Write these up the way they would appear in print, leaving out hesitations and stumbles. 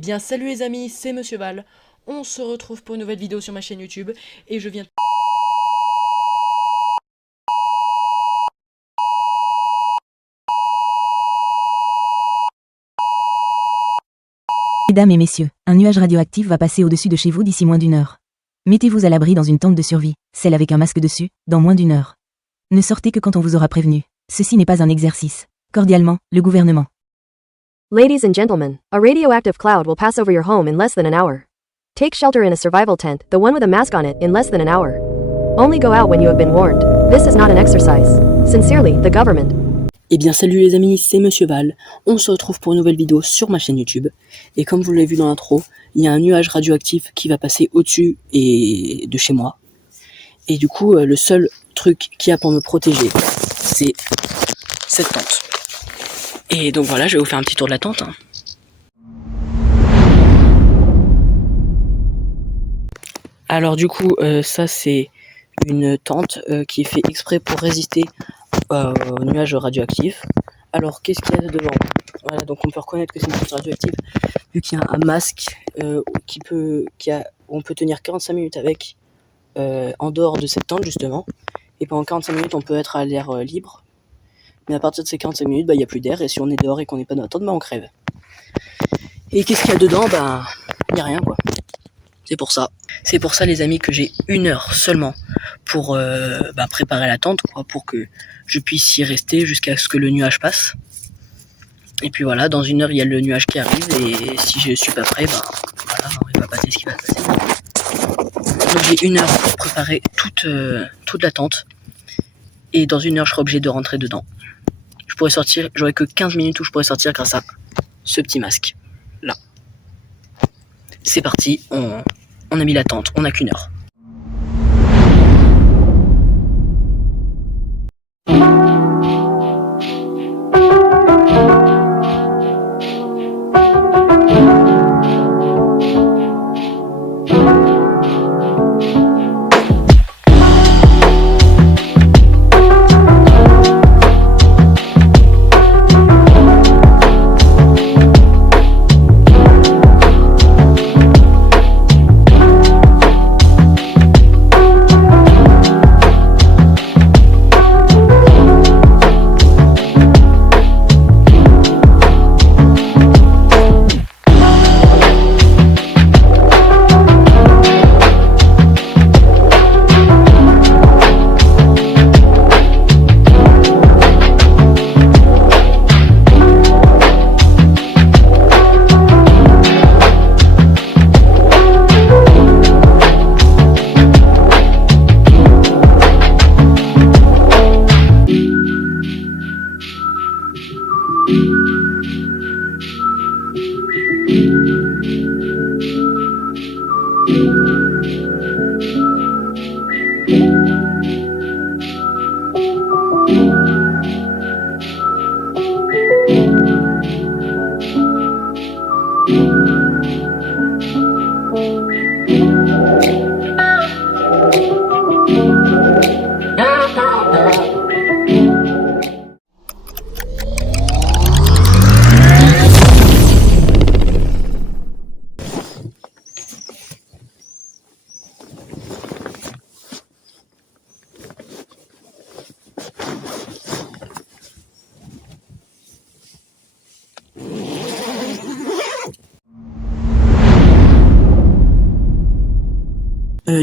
bien salut les amis, c'est Monsieur Val. On se retrouve pour une nouvelle vidéo sur ma chaîne YouTube et je viens... Mesdames et messieurs, un nuage radioactif va passer au-dessus de chez vous d'ici moins d'une heure. Mettez-vous à l'abri dans une tente de survie, celle avec un masque dessus, dans moins d'une heure. Ne sortez que quand on vous aura prévenu. Ceci n'est pas un exercice. Cordialement, le gouvernement. Ladies and gentlemen, a radioactive cloud will pass over your home in less than an hour. Take shelter in a survival tent, the one with a mask on it, in less than an hour. Only go out when you have been warned. This is not an exercise. Sincerely, the government. Eh bien salut les amis, c'est Monsieur Val. On se retrouve pour une nouvelle vidéo sur ma chaîne YouTube. Et comme vous l'avez vu dans l'intro, il y a un nuage radioactif qui va passer au-dessus et de chez moi. Et du coup, le seul truc qu'il y a pour me protéger, c'est cette tente. Et donc voilà, je vais vous faire un petit tour de la tente. Alors du coup, ça c'est une tente qui est fait exprès pour résister aux nuages radioactifs. Alors qu'est-ce qu'il y a devant? Voilà, donc on peut reconnaître que c'est une tente radioactive vu qu'il y a un masque où on peut tenir 45 minutes avec en dehors de cette tente justement. Et pendant 45 minutes on peut être à l'air libre. Mais à partir de ces 45 minutes, il n'y a plus d'air, et si on est dehors et qu'on n'est pas dans la tente, on crève. Et qu'est-ce qu'il y a dedans? Il n'y a rien quoi. C'est pour ça les amis que j'ai 1 heure seulement pour préparer la tente, quoi, pour que je puisse y rester jusqu'à ce que le nuage passe. Et puis voilà, dans 1 heure il y a le nuage qui arrive, et si je suis pas prêt, voilà, il va passer ce qui va se passer. Donc j'ai 1 heure pour préparer toute la tente, et dans 1 heure je serai obligé de rentrer dedans. Je pourrais sortir, j'aurai que 15 minutes où je pourrais sortir grâce à ce petit masque là. C'est parti, on a mis la tente, on n'a qu'1 heure.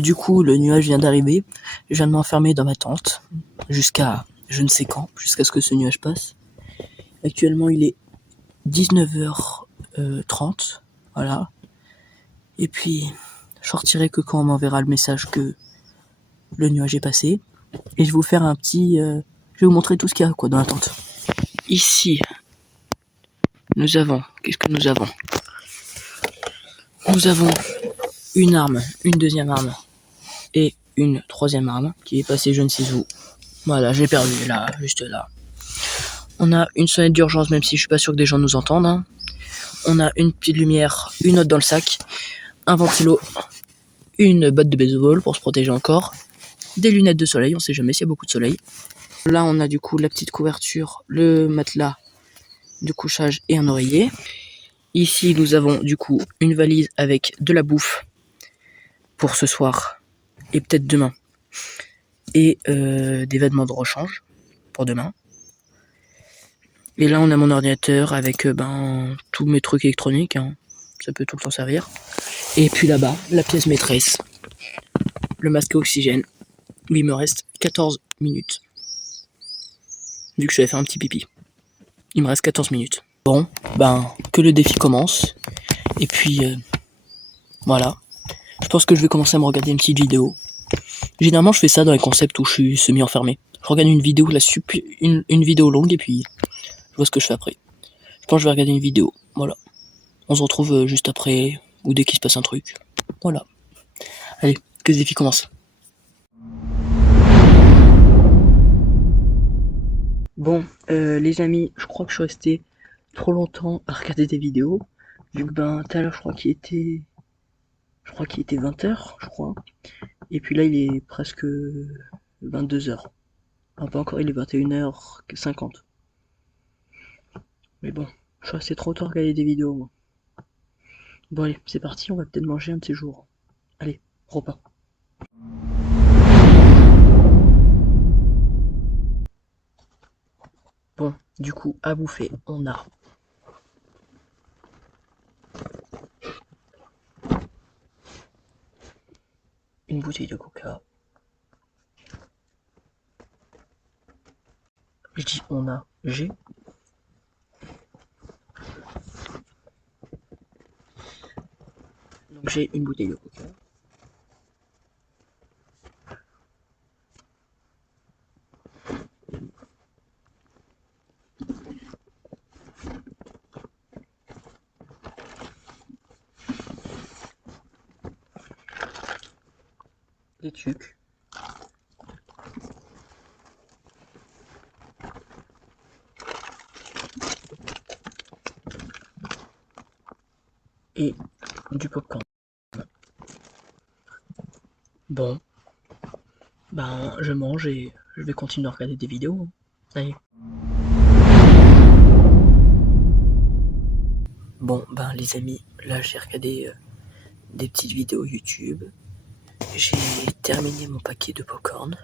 Du coup, le nuage vient d'arriver. Je viens de m'enfermer dans ma tente jusqu'à je ne sais quand, jusqu'à ce que ce nuage passe. Actuellement, il est 19h30, voilà. Et puis, je sortirai que quand on m'enverra le message que le nuage est passé. Et je vais vous faire un petit... je vais vous montrer tout ce qu'il y a quoi dans la tente. Ici, nous avons... Qu'est-ce que nous avons? Nous avons une arme, une deuxième arme et une troisième arme qui est passée je ne sais où. Voilà, j'ai perdu là, juste là. On a une sonnette d'urgence, même si je suis pas sûr que des gens nous entendent. Hein. On a une petite lumière, une autre dans le sac, un ventilo, une botte de baseball pour se protéger encore, des lunettes de soleil, on sait jamais s'il y a beaucoup de soleil. Là, on a du coup la petite couverture, le matelas de couchage et un oreiller. Ici, nous avons du coup une valise avec de la bouffe pour ce soir et peut-être demain. Et des vêtements de rechange pour demain. Et là, on a mon ordinateur avec tous mes trucs électroniques. Hein. Ça peut tout le temps servir. Et puis là-bas, la pièce maîtresse. Le masque à oxygène. Où il me reste 14 minutes. Vu que je vais faire un petit pipi. Il me reste 14 minutes. Bon, que le défi commence. Et puis, voilà. Je pense que je vais commencer à me regarder une petite vidéo. Généralement, je fais ça dans les concepts où je suis semi-enfermé. Je regarde une vidéo, une vidéo longue, et puis je vois ce que je fais après. Je pense que je vais regarder une vidéo. Voilà. On se retrouve juste après, ou dès qu'il se passe un truc. Voilà. Allez, que ce défi commence. Bon, les amis, je crois que je suis resté trop longtemps à regarder des vidéos. Vu que tout à l'heure, je crois qu'il était 20h, je crois. Et puis là, il est presque 22h. Enfin, pas encore, il est 21h50. Mais bon, je suis resté trop tôt à regarder des vidéos, moi. Bon allez, c'est parti, on va peut-être manger un de ces jours. Allez, repas. Bon, du coup, à bouffer, on a une bouteille de coca. Je dis on a, j'ai. Donc j'ai une bouteille de coca. Des tucs. Et du popcorn. Bon. Je mange et je vais continuer à regarder des vidéos. Allez. Bon, les amis, là j'ai regardé des petites vidéos YouTube. J'ai terminé mon paquet de popcorn.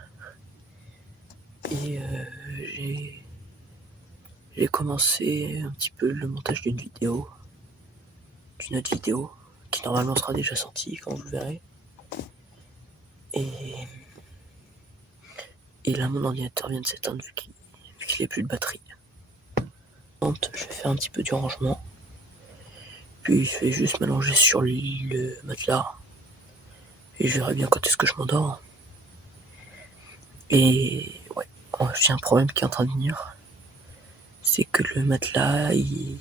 Et j'ai commencé un petit peu le montage d'une autre vidéo, qui normalement sera déjà sortie quand vous le verrez. Et là, mon ordinateur vient de s'éteindre vu qu'il n'a plus de batterie. Je vais faire un petit peu du rangement. Puis je vais juste m'allonger sur le matelas. Et je verrai bien quand est-ce que je m'endors. Et ouais, j'ai un problème qui est en train de venir. C'est que le matelas, il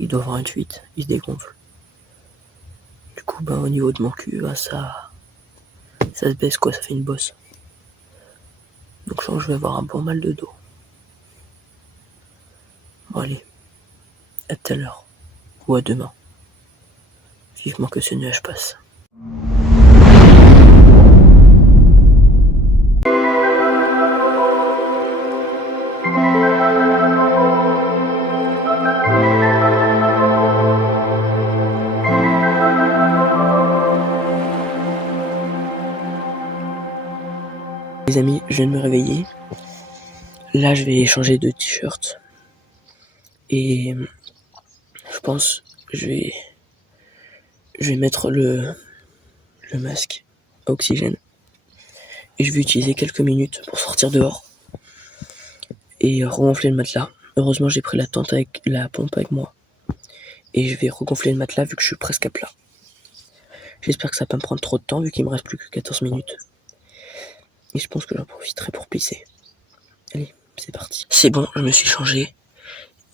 doit avoir une fuite, il se dégonfle. Du coup, au niveau de mon cul, ça se baisse quoi, ça fait une bosse. Donc je pense que je vais avoir un bon mal de dos. Bon allez, à tout à l'heure, ou à demain. Vivement que ce nuage passe. Les amis, je viens de me réveiller. Là, je vais changer de t-shirt. Et je pense que je vais mettre le masque à oxygène. Et je vais utiliser quelques minutes pour sortir dehors. Et regonfler le matelas. Heureusement, j'ai pris la pompe avec moi. Et je vais regonfler le matelas vu que je suis presque à plat. J'espère que ça va pas me prendre trop de temps vu qu'il me reste plus que 14 minutes. Et je pense que j'en profiterai pour pisser. Allez, c'est parti. C'est bon, je me suis changé.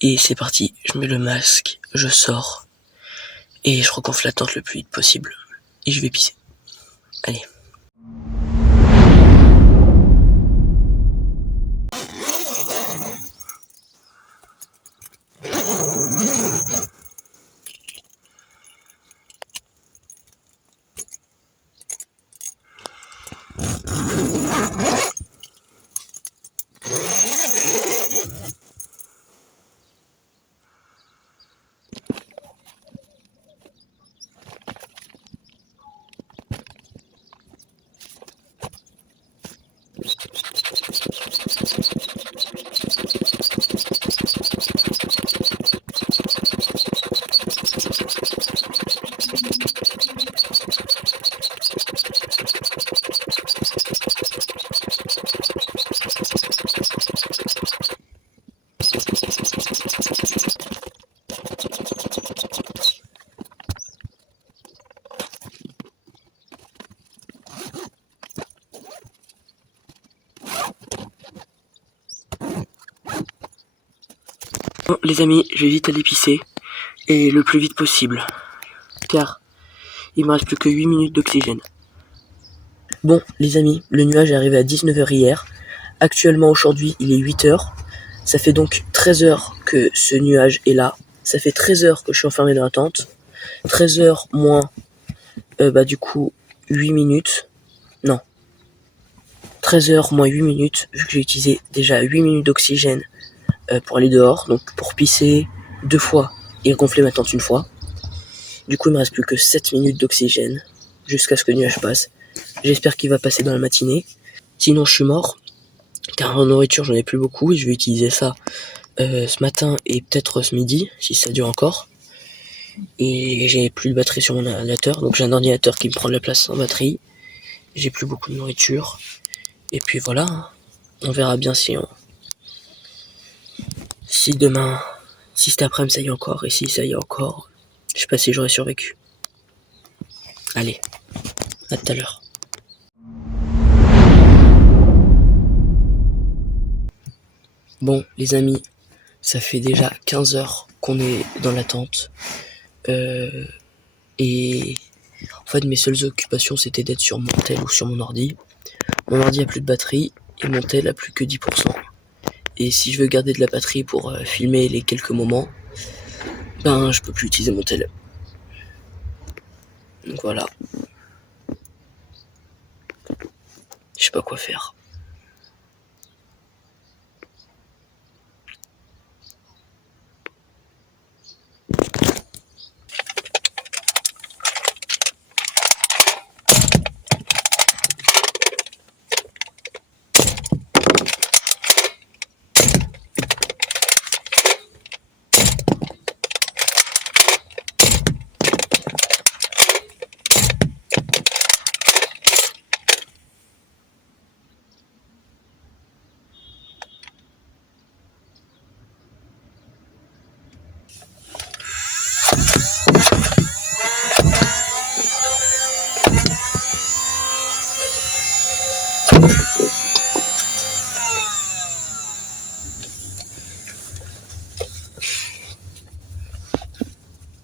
Et c'est parti, je mets le masque, je sors. Et je regonfle la tente le plus vite possible. Et je vais pisser. Allez. Bon, les amis, je vais vite aller pisser, et le plus vite possible, car il me reste plus que 8 minutes d'oxygène. Bon, les amis, le nuage est arrivé à 19h hier. Actuellement, aujourd'hui, il est 8h. Ça fait donc 13 heures que ce nuage est là. Ça fait 13 heures que je suis enfermé dans la tente. 13 heures moins, du coup, 8 minutes. Non. 13 heures moins 8 minutes, vu que j'ai utilisé déjà 8 minutes d'oxygène pour aller dehors. Donc, pour pisser 2 fois et gonfler ma tente 1 fois. Du coup, il me reste plus que 7 minutes d'oxygène jusqu'à ce que le nuage passe. J'espère qu'il va passer dans la matinée. Sinon, je suis mort. Car en nourriture, j'en ai plus beaucoup et je vais utiliser ça ce matin et peut-être ce midi, si ça dure encore. Et j'ai plus de batterie sur mon ordinateur, donc j'ai un ordinateur qui me prend de la place sans batterie. J'ai plus beaucoup de nourriture. Et puis voilà, on verra bien si demain, si cet après-midi ça y est encore, et si ça y est encore, je sais pas si j'aurais survécu. Allez, à tout à l'heure. Bon, les amis, ça fait déjà 15 heures qu'on est dans la tente. Et en fait, mes seules occupations, c'était d'être sur mon tel ou sur mon ordi. Mon ordi a plus de batterie et mon tel a plus que 10%. Et si je veux garder de la batterie pour filmer les quelques moments, ben je peux plus utiliser mon tel. Donc voilà. Je sais pas quoi faire.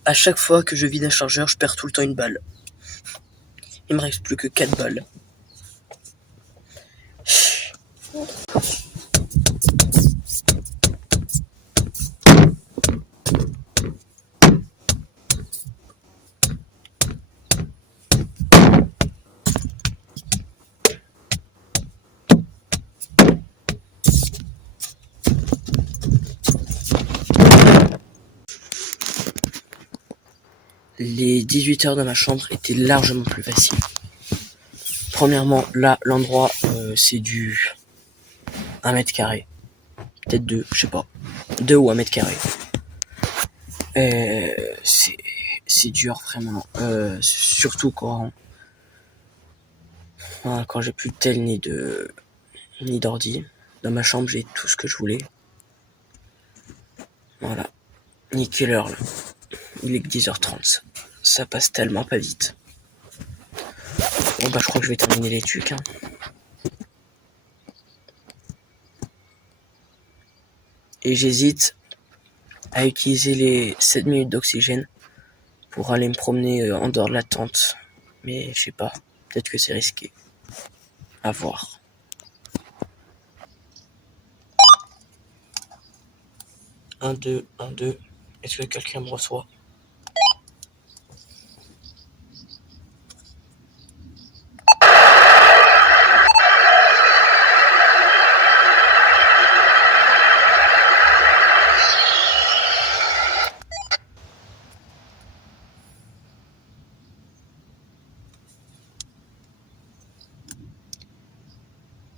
À chaque fois que je vide un chargeur, je perds tout le temps une balle. Il me reste plus que 4 balles. Les 18 heures dans ma chambre étaient largement plus faciles. Premièrement, là, l'endroit, c'est du 1 mètre carré. Peut-être 2, je sais pas. 2 ou 1 mètre carré. C'est dur, vraiment. Surtout quand j'ai plus de tel ni d'ordi. Dans ma chambre, j'ai tout ce que je voulais. Voilà. Nickel heure, là. Il est que 10h30. Ça passe tellement pas vite. Bon bah je crois que je vais terminer les trucs. Et j'hésite à utiliser les 7 minutes d'oxygène pour aller me promener en dehors de la tente. Mais je sais pas, peut-être que c'est risqué. À voir. Un, deux. Est-ce que quelqu'un me reçoit?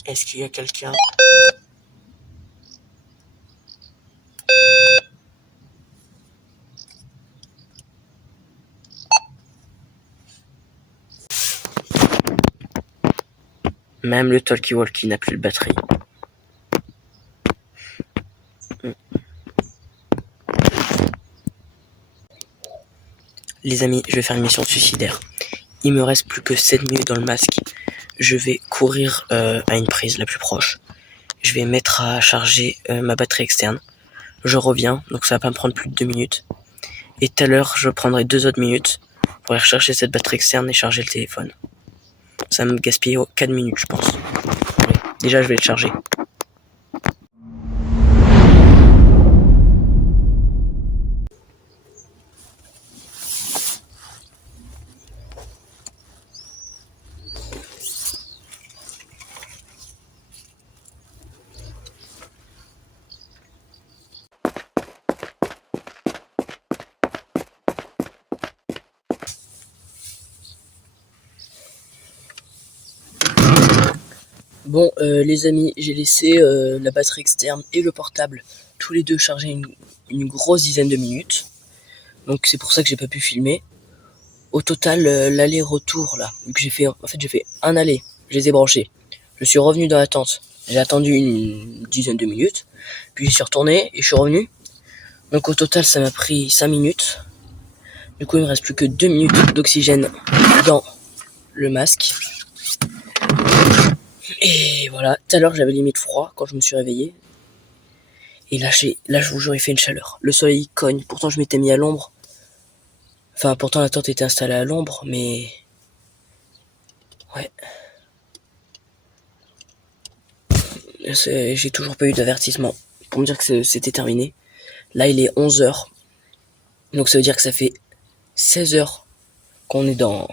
Est-ce qu'il y a quelqu'un? Même le talkie-walkie n'a plus de batterie. Les amis, je vais faire une mission suicidaire. Il me reste plus que 7 minutes dans le masque. Je vais courir à une prise la plus proche. Je vais mettre à charger ma batterie externe. je reviens, donc ça va pas me prendre plus de 2 minutes. Et tout à l'heure, je prendrai 2 autres minutes pour aller rechercher cette batterie externe et charger le téléphone. Ça va me gaspiller 4 minutes, je pense. Allez, déjà, je vais le charger. Bon, les amis, j'ai laissé la batterie externe et le portable, tous les deux chargés une grosse dizaine de minutes. Donc c'est pour ça que j'ai pas pu filmer. Au total, l'aller-retour là, vu que j'ai fait un aller, je les ai branchés. Je suis revenu dans la tente, j'ai attendu une dizaine de minutes, puis je suis retourné et je suis revenu. Donc au total, ça m'a pris 5 minutes. Du coup, il me reste plus que 2 minutes d'oxygène dans le masque. Et voilà, tout à l'heure j'avais limite froid quand je me suis réveillé. Et là je vous jure, il fait une chaleur. Le soleil cogne, pourtant je m'étais mis à l'ombre. Enfin, pourtant la tente était installée à l'ombre, mais... Ouais. J'ai toujours pas eu d'avertissement pour me dire que c'était terminé. Là il est 11h. Donc ça veut dire que ça fait 16 heures qu'on est dans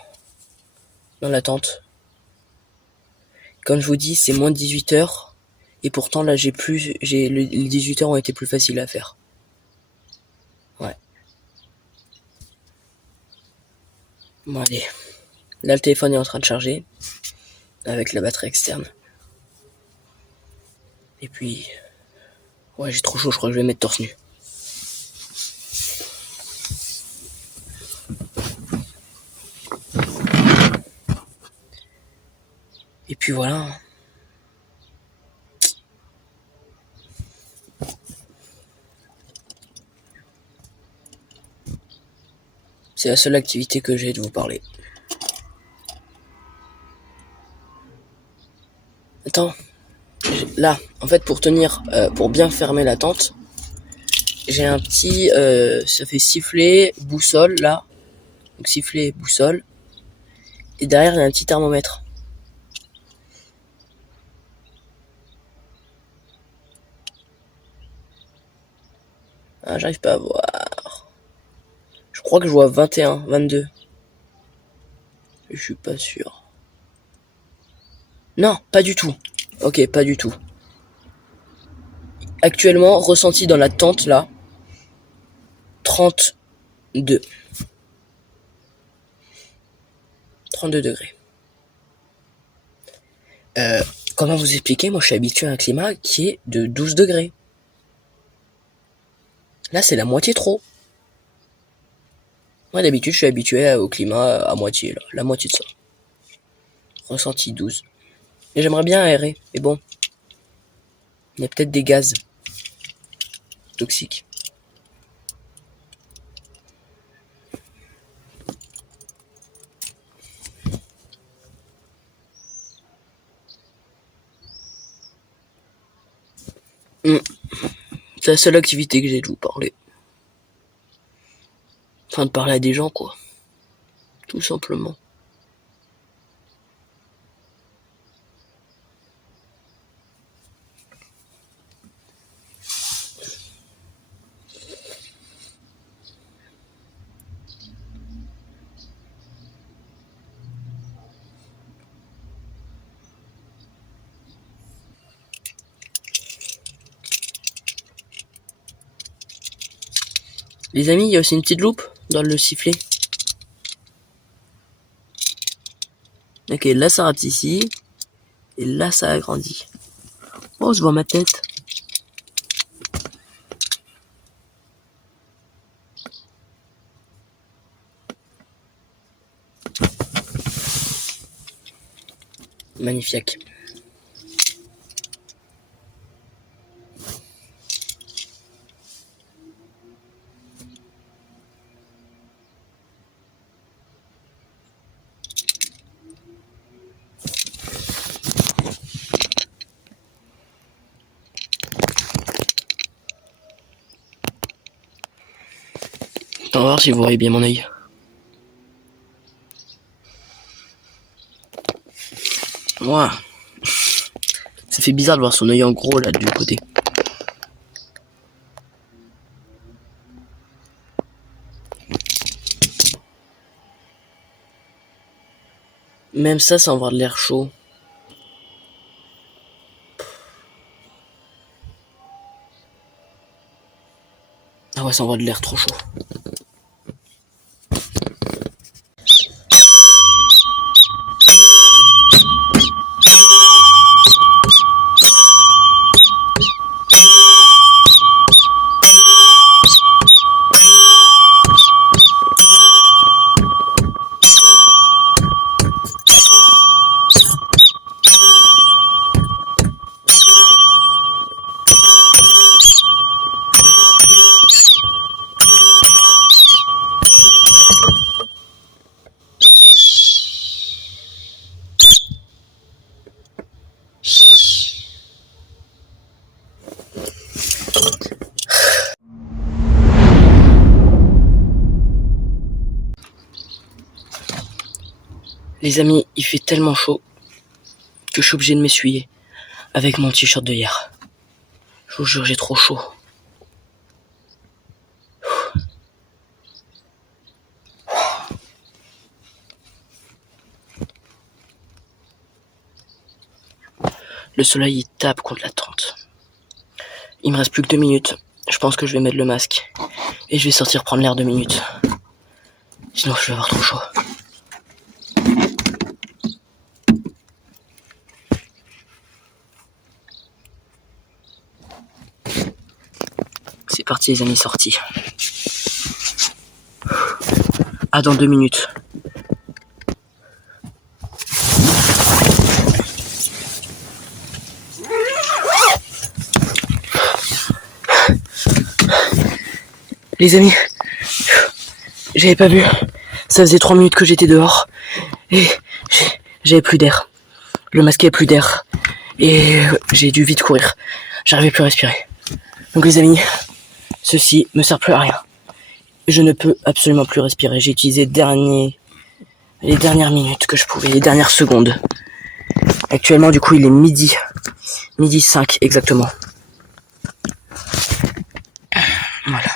la tente. Comme je vous dis, c'est moins de 18h. Et pourtant, là, les 18h ont été plus faciles à faire. Ouais. Bon, allez. Là, le téléphone est en train de charger. Avec la batterie externe. Et puis... Ouais, j'ai trop chaud, je crois que je vais mettre torse nu. Et puis voilà. C'est la seule activité que j'ai de vous parler. Attends. Là, en fait, pour tenir, pour bien fermer la tente, j'ai un petit, ça fait sifflet, boussole, là. Donc sifflet, boussole. Et derrière, il y a un petit thermomètre. Ah, j'arrive pas à voir. Je crois que je vois 21, 22. Je suis pas sûr. Non, pas du tout. Ok, pas du tout. Actuellement, ressenti dans la tente, là, 32. 32 degrés. Comment vous expliquer? Moi, je suis habitué à un climat qui est de 12 degrés. Là, c'est la moitié trop. Moi, d'habitude, je suis habitué au climat à moitié, là. La moitié de ça. Ressenti 12. Et j'aimerais bien aérer, mais bon. Il y a peut-être des gaz toxiques. C'est la seule activité que j'ai de vous parler. Enfin, de parler à des gens, quoi. Tout simplement. Les amis, il y a aussi une petite loupe dans le sifflet. Ok, là ça rapetit et là ça agrandit. Oh, je vois ma tête. Magnifique. On va voir si vous voyez bien mon œil. Ouah. Ça fait bizarre de voir son œil en gros là du côté. Même ça, sans avoir de l'air chaud. Ah ouais, ça envoie de l'air trop chaud. Les amis, il fait tellement chaud que je suis obligé de m'essuyer avec mon t-shirt de hier. Je vous jure, j'ai trop chaud. Le soleil il tape contre la tente. Il me reste plus que 2 minutes. Je pense que je vais mettre le masque et je vais sortir prendre l'air 2 minutes. Sinon je vais avoir trop chaud. C'est parti les amis, sortis. À dans 2 minutes. Les amis, j'avais pas vu. Ça faisait 3 minutes que j'étais dehors et j'avais plus d'air. Le masque avait plus d'air et j'ai dû vite courir. J'arrivais plus à respirer. Donc les amis, ceci me sert plus à rien. Je ne peux absolument plus respirer. J'ai utilisé les dernières minutes que je pouvais, les dernières secondes. Actuellement, du coup, il est midi 5 exactement. Voilà.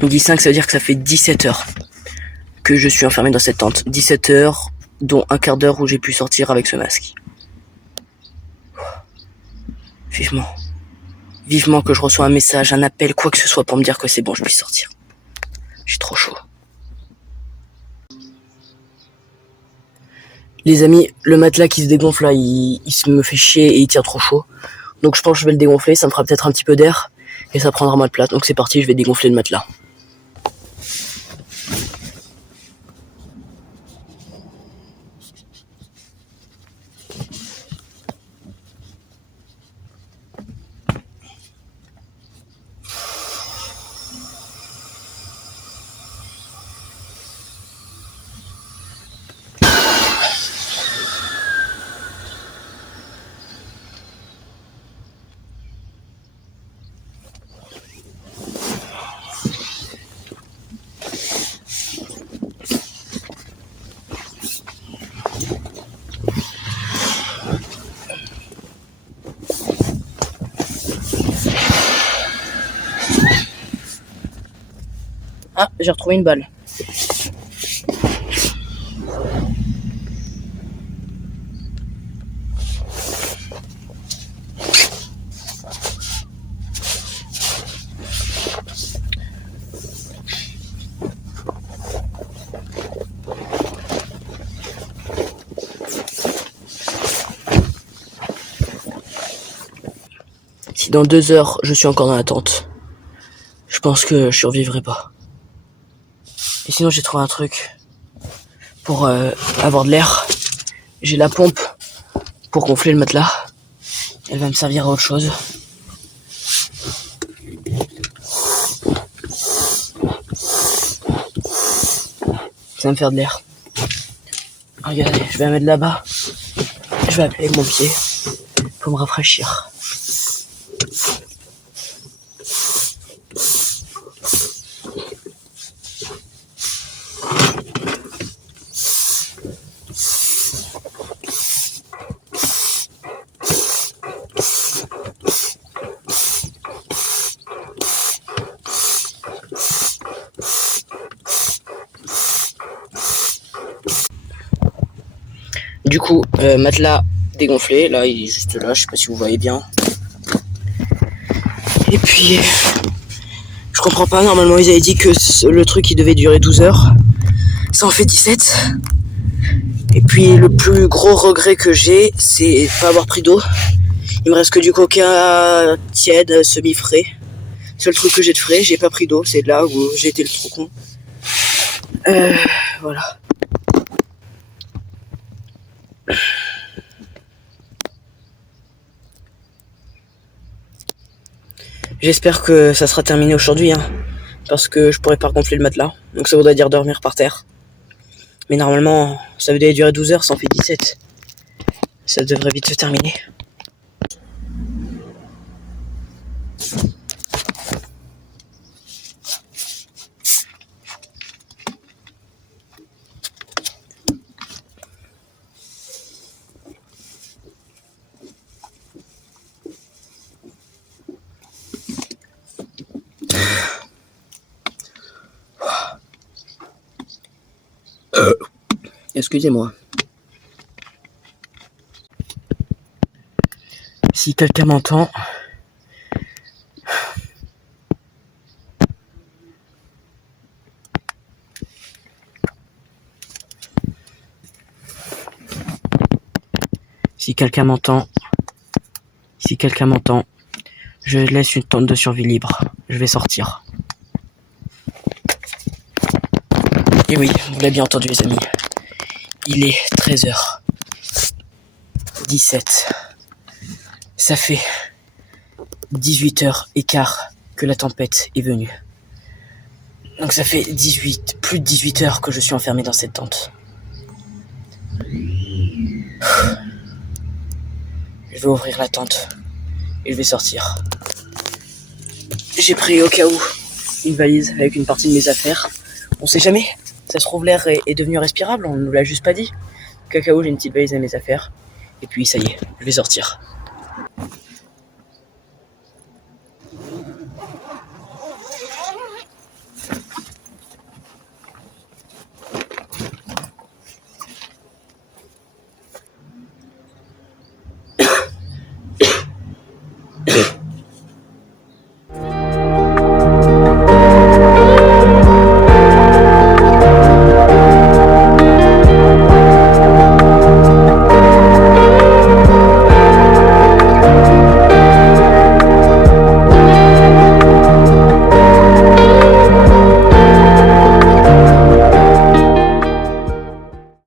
Midi 5, ça veut dire que ça fait 17 heures que je suis enfermé dans cette tente. 17 heures, dont un quart d'heure où j'ai pu sortir avec ce masque. Vivement que je reçois un message, un appel, quoi que ce soit pour me dire que c'est bon, je puisse sortir. Je suis trop chaud. Les amis, le matelas qui se dégonfle là, il me fait chier et il tire trop chaud. Donc je pense que je vais le dégonfler, ça me fera peut-être un petit peu d'air et ça prendra moins de place. Donc c'est parti, je vais dégonfler le matelas. Ah, j'ai retrouvé une balle. Si dans 2 heures je suis encore dans la tente, je pense que je survivrai pas. Et sinon j'ai trouvé un truc pour avoir de l'air. J'ai la pompe pour gonfler le matelas. Elle va me servir à autre chose. Ça va me faire de l'air. Regardez, je vais la mettre là-bas. Je vais appeler mon pied pour me rafraîchir. Du coup, matelas dégonflé, là il est juste là, je sais pas si vous voyez bien. Et puis, je comprends pas, normalement ils avaient dit que le truc il devait durer 12 heures. Ça en fait 17. Et puis le plus gros regret que j'ai, c'est pas avoir pris d'eau. Il me reste que du coca tiède, semi-frais. Seul truc que j'ai de frais, j'ai pas pris d'eau, c'est là où j'ai été le trop con. Voilà. J'espère que ça sera terminé aujourd'hui, hein, parce que je pourrais pas gonfler le matelas. Donc ça voudrait dire dormir par terre. Mais normalement, ça devait durer 12 heures, ça en fait 17. Ça devrait vite se terminer. Excusez-moi. Si quelqu'un m'entend, si quelqu'un m'entend, je laisse une tente de survie libre. Je vais sortir. Et oui, vous l'avez bien entendu les amis. Il est 13h17. Ça fait 18h15 que la tempête est venue. Donc ça fait plus de 18 heures que je suis enfermé dans cette tente. Je vais ouvrir la tente et je vais sortir. J'ai pris au cas où une valise avec une partie de mes affaires. On sait jamais, ça se trouve l'air est devenu respirable, on nous l'a juste pas dit. Au cas où j'ai une petite valise avec mes affaires. Et puis ça y est, je vais sortir.